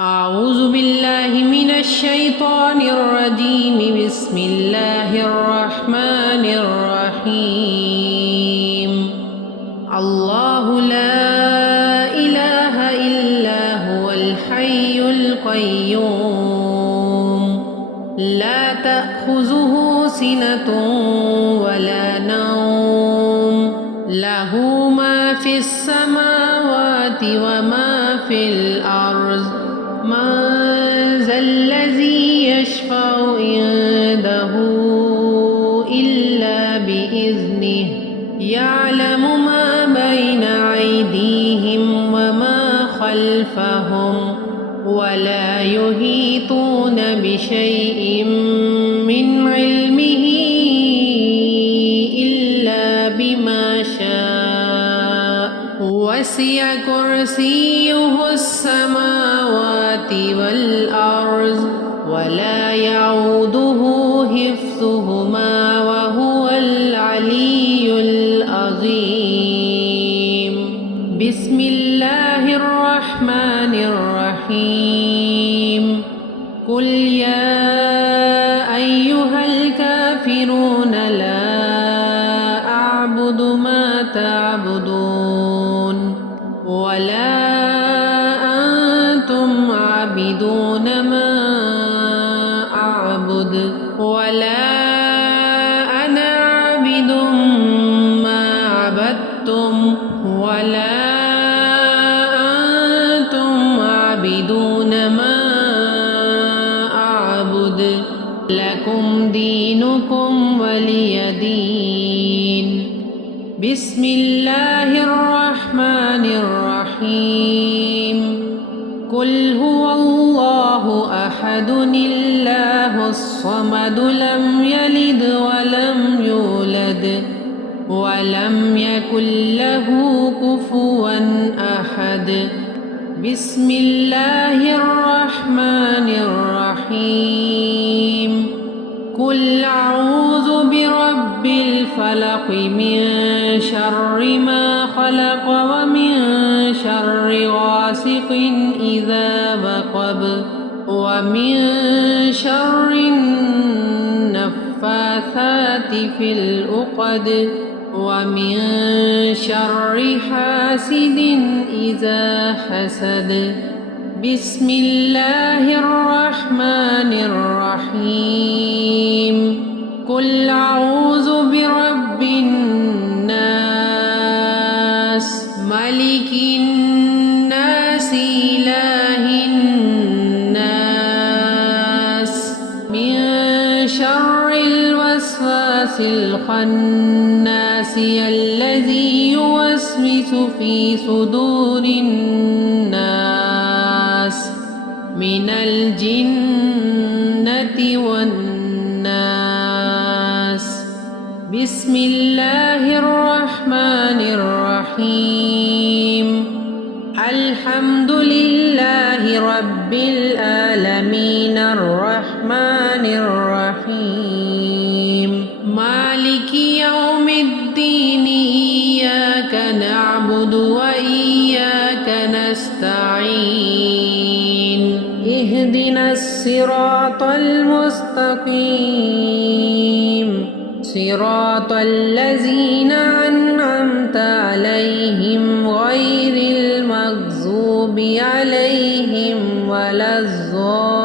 أعوذ بالله من الشيطان الرجيم. بسم الله الرحمن الرحيم. الله لا إله إلا هو الحي القيوم، لا تأخذه سنة ولا نوم، له ما في السماوات وما في الأرض. من ذا الذي يشفع عنده إلا بإذنه، يعلم ما بين أيديهم وما خلفهم، ولا يحيطون بشيء من علمه إلا بما شاء. وسع كرسيه السماوات والأرض، ولا يعوده حفظهما، وهو العلي العظيم. بسم الله الرحمن الرحيم. قل يا أيها الكافرون لا أعبد ما تعبدون، ولا أنتم عابدون ما أعبد، ولا أنا عابد ما عبدتم، ولا أنتم عابدون ما أعبد. لكم دينكم ولي دين. بسم الله الرحمن الرحيم. قل هو الله أحد الله الصمد، لم يلد ولم يولد ولم يكن له كفوا أحد. بسم الله الرحمن الرحيم. قل أعوذ برب الفلق، من شر ما خلق، ومن شر غاسق إذا وقب، ومن شر النفاثات في العقد، ومن شر حاسد إذا حسد. بسم الله الرحمن الرحيم. قل أعوذ برب الناس، ملك الناس، إله الناس، من شر الوسواس الخناس، الذي يوسوس في صدور الناس من الجنة والناس. بسم الله الرحمن الرحيم. الحمد لله رب العالمين، الرحمن الرحيم، مالك يوم الدين. إياك نعبد وإياك نستعين. اهدنا الصراط المستقيم، صراط الذين أنعمت عليهم، غير المغضوب عليهم ولا الضالين.